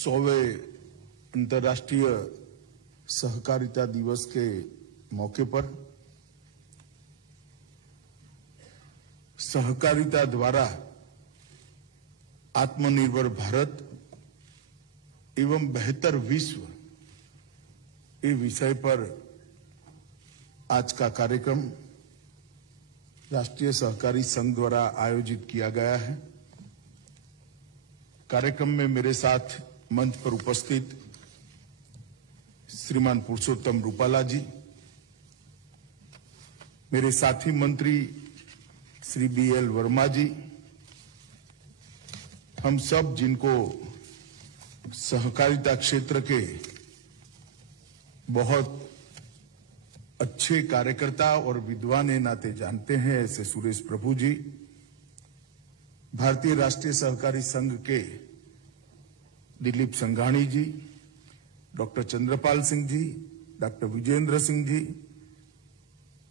100वें अंतर्राष्ट्रीय सहकारिता दिवस के मौके पर सहकारिता द्वारा आत्मनिर्भर भारत एवं बेहतर विश्व ये विषय पर आज का कार्यक्रम राष्ट्रीय सहकारी संघ द्वारा आयोजित किया गया है। कार्यक्रम में मेरे साथ मंच पर उपस्थित श्रीमान पुरुषोत्तम रूपाला जी, मेरे साथी मंत्री श्री BL वर्मा जी, हम सब जिनको सहकारिता क्षेत्र के बहुत अच्छे कार्यकर्ता और विद्वान नाते जानते हैं, ऐसे सुरेश प्रभु जी, भारतीय राष्ट्रीय सहकारी संघ के दिलीप संघाणी जी, डॉक्टर चंद्रपाल सिंह जी, डॉक्टर विजेंद्र सिंह जी,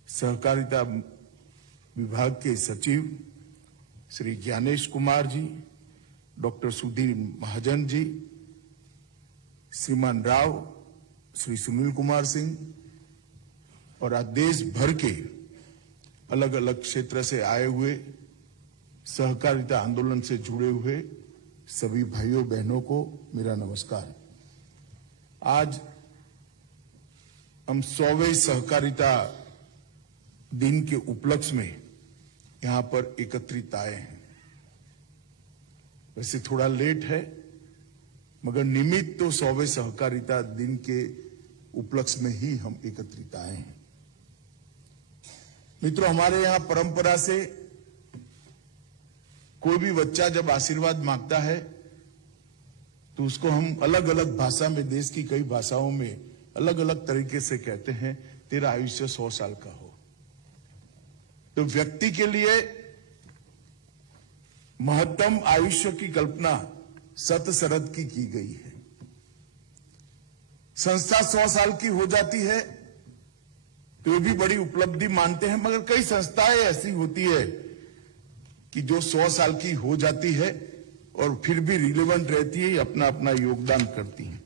सहकारिता विभाग के सचिव श्री ज्ञानेश कुमार जी, डॉक्टर सुधीर महाजन जी, श्रीमान राव, श्री सुनील कुमार सिंह और आज देश भर के अलग अलग क्षेत्र से आए हुए सहकारिता आंदोलन से जुड़े हुए सभी भाइयों बहनों को मेरा नमस्कार। आज हम 100वें सहकारिता दिन के उपलक्ष्य में यहां पर एकत्रित आए हैं। वैसे थोड़ा लेट है, मगर निमित्त तो 100वें सहकारिता दिन के उपलक्ष्य में ही हम एकत्रित आए हैं। मित्रों, हमारे यहां परंपरा से कोई भी बच्चा जब आशीर्वाद मांगता है तो उसको हम अलग अलग भाषा में, देश की कई भाषाओं में अलग अलग तरीके से कहते हैं, तेरा आयुष्य 100 साल का हो। तो व्यक्ति के लिए महत्तम आयुष्य की कल्पना शत शरद की गई है। संस्था 100 साल की हो जाती है तो ये भी बड़ी उपलब्धि मानते हैं, मगर कई संस्थाएं ऐसी होती है कि जो 100 साल की हो जाती है और फिर भी रिलेवेंट रहती है, अपना अपना योगदान करती है।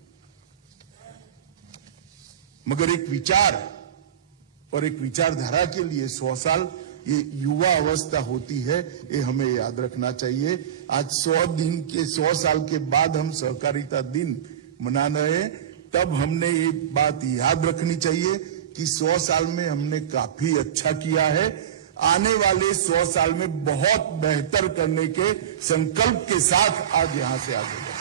मगर एक विचार और एक विचारधारा के लिए 100 साल ये युवा अवस्था होती है, ये हमें याद रखना चाहिए। आज 100 साल के बाद हम सहकारिता दिन मना रहे हैं, तब हमने ये बात याद रखनी चाहिए कि 100 साल में हमने काफी अच्छा किया है। आने वाले 100 साल में बहुत बेहतर करने के संकल्प के साथ आज यहां से आगे बढ़े।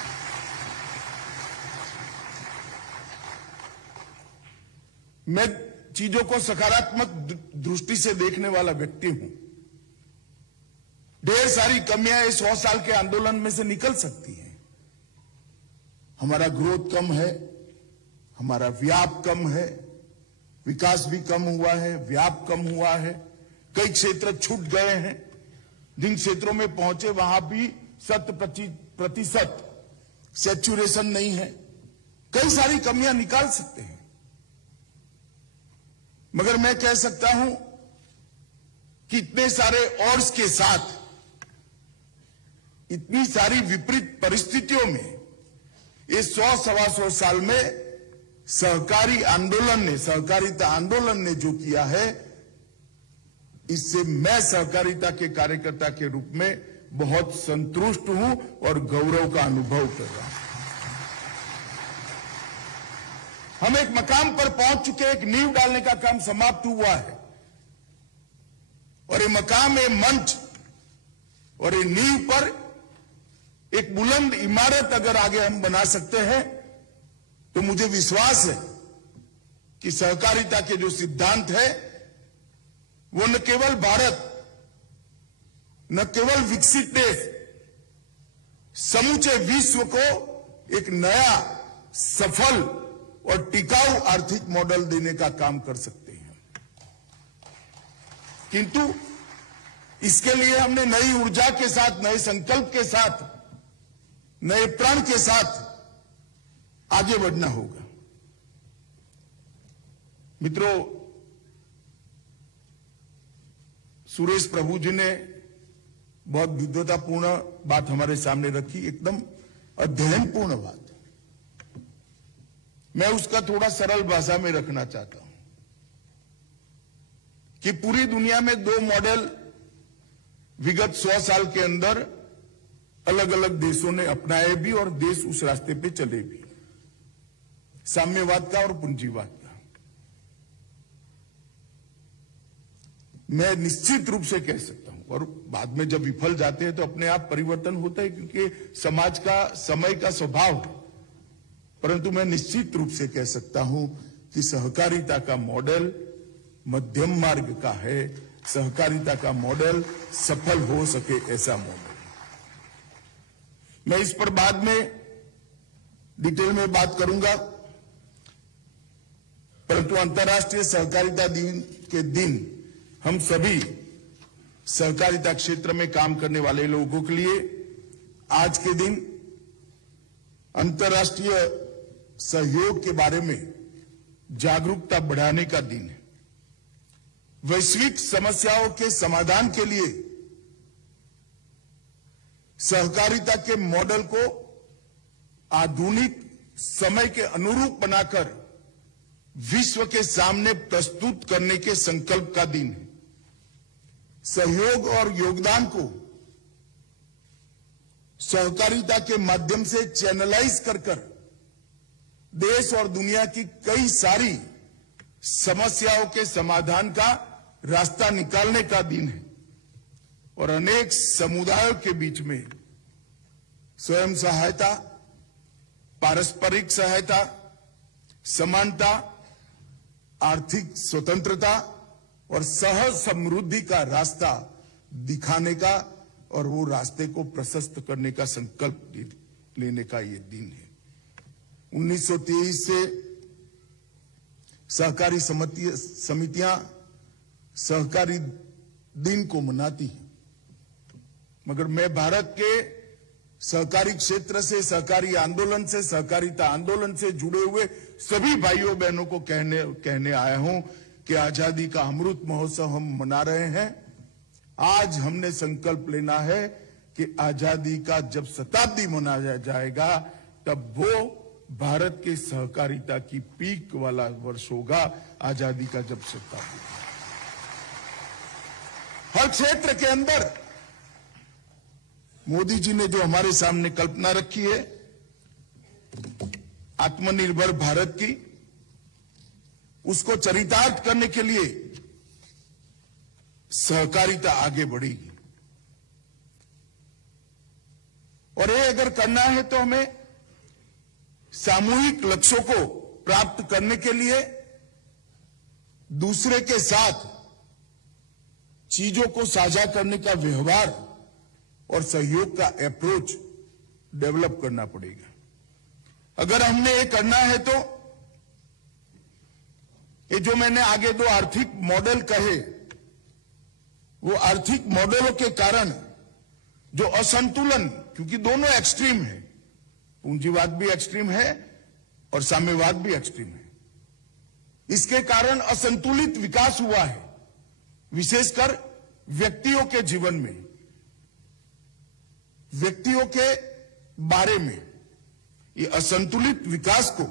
मैं चीजों को सकारात्मक दृष्टि से देखने वाला व्यक्ति हूं। ढेर सारी कमियां इस 100 साल के आंदोलन में से निकल सकती हैं। हमारा ग्रोथ कम है, हमारा व्याप कम है, विकास भी कम हुआ है, व्याप कम हुआ है, कई क्षेत्र छूट गए हैं। जिन क्षेत्रों में पहुंचे वहां भी 100% सैचुरेशन नहीं है। कई सारी कमियां निकाल सकते हैं, मगर मैं कह सकता हूं कि इतने सारे ऑड्स के साथ, इतनी सारी विपरीत परिस्थितियों में इस 100-125 साल में सहकारिता आंदोलन ने जो किया है, इससे मैं सहकारिता के कार्यकर्ता के रूप में बहुत संतुष्ट हूं और गौरव का अनुभव कर रहा हूं। हम एक मकाम पर पहुंच चुके, एक नींव डालने का काम समाप्त हुआ है और ये मकाम, ये मंच और ये नींव पर एक बुलंद इमारत अगर आगे हम बना सकते हैं तो मुझे विश्वास है कि सहकारिता के जो सिद्धांत है वो न केवल भारत, न केवल विकसित देश, समूचे विश्व को एक नया, सफल और टिकाऊ आर्थिक मॉडल देने का काम कर सकते हैं। किंतु इसके लिए हमने नई ऊर्जा के साथ, नए संकल्प के साथ, नए प्रण के साथ आगे बढ़ना होगा। मित्रों, सुरेश प्रभु जी ने बहुत विद्वतापूर्ण बात हमारे सामने रखी, एकदम अध्ययनपूर्ण बात। मैं उसका थोड़ा सरल भाषा में रखना चाहता हूं कि पूरी दुनिया में दो मॉडल विगत 100 साल के अंदर अलग अलग देशों ने अपनाए भी और देश उस रास्ते पे चले भी, साम्यवाद का और पूंजीवाद का। मैं निश्चित रूप से कह सकता हूं, और बाद में जब विफल जाते हैं तो अपने आप परिवर्तन होता है, क्योंकि समाज का समय का स्वभाव है। परंतु मैं निश्चित रूप से कह सकता हूं कि सहकारिता का मॉडल मध्यम मार्ग का है, सहकारिता का मॉडल सफल हो सके ऐसा मॉडल। मैं इस पर बाद में डिटेल में बात करूंगा, परंतु अंतर्राष्ट्रीय सहकारिता दिन के दिन हम सभी सहकारिता क्षेत्र में काम करने वाले लोगों के लिए आज के दिन अंतर्राष्ट्रीय सहयोग के बारे में जागरूकता बढ़ाने का दिन है। वैश्विक समस्याओं के समाधान के लिए सहकारिता के मॉडल को आधुनिक समय के अनुरूप बनाकर विश्व के सामने प्रस्तुत करने के संकल्प का दिन है। सहयोग और योगदान को सहकारिता के माध्यम से चैनलाइज कर देश और दुनिया की कई सारी समस्याओं के समाधान का रास्ता निकालने का दिन है और अनेक समुदायों के बीच में स्वयं सहायता, पारस्परिक सहायता, समानता, आर्थिक स्वतंत्रता और सह समृद्धि का रास्ता दिखाने का और वो रास्ते को प्रशस्त करने का संकल्प लेने का ये दिन है। 1923 से सहकारी समितियां सहकारी दिन को मनाती हैं, मगर मैं भारत के सहकारी क्षेत्र से, सहकारी आंदोलन से, सहकारिता आंदोलन से जुड़े हुए सभी भाइयों बहनों को कहने आया हूं कि आजादी का अमृत महोत्सव हम मना रहे हैं। आज हमने संकल्प लेना है कि आजादी का जब शताब्दी मनाया जाएगा तब वो भारत के सहकारिता की पीक वाला वर्ष होगा, आजादी का जब शताब्दी। हर क्षेत्र के अंदर मोदी जी ने जो हमारे सामने कल्पना रखी है आत्मनिर्भर भारत की, उसको चरितार्थ करने के लिए सहकारिता आगे बढ़ेगी। और ये अगर करना है तो हमें सामूहिक लक्ष्यों को प्राप्त करने के लिए दूसरे के साथ चीजों को साझा करने का व्यवहार और सहयोग का अप्रोच डेवलप करना पड़ेगा। अगर हमने ये करना है तो ये जो मैंने आगे दो आर्थिक मॉडल कहे, वो आर्थिक मॉडलों के कारण जो असंतुलन, क्योंकि दोनों एक्सट्रीम है, पूंजीवाद भी एक्सट्रीम है और साम्यवाद भी एक्सट्रीम है, इसके कारण असंतुलित विकास हुआ है, विशेषकर व्यक्तियों के जीवन में, व्यक्तियों के बारे में। ये असंतुलित विकास को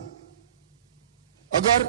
अगर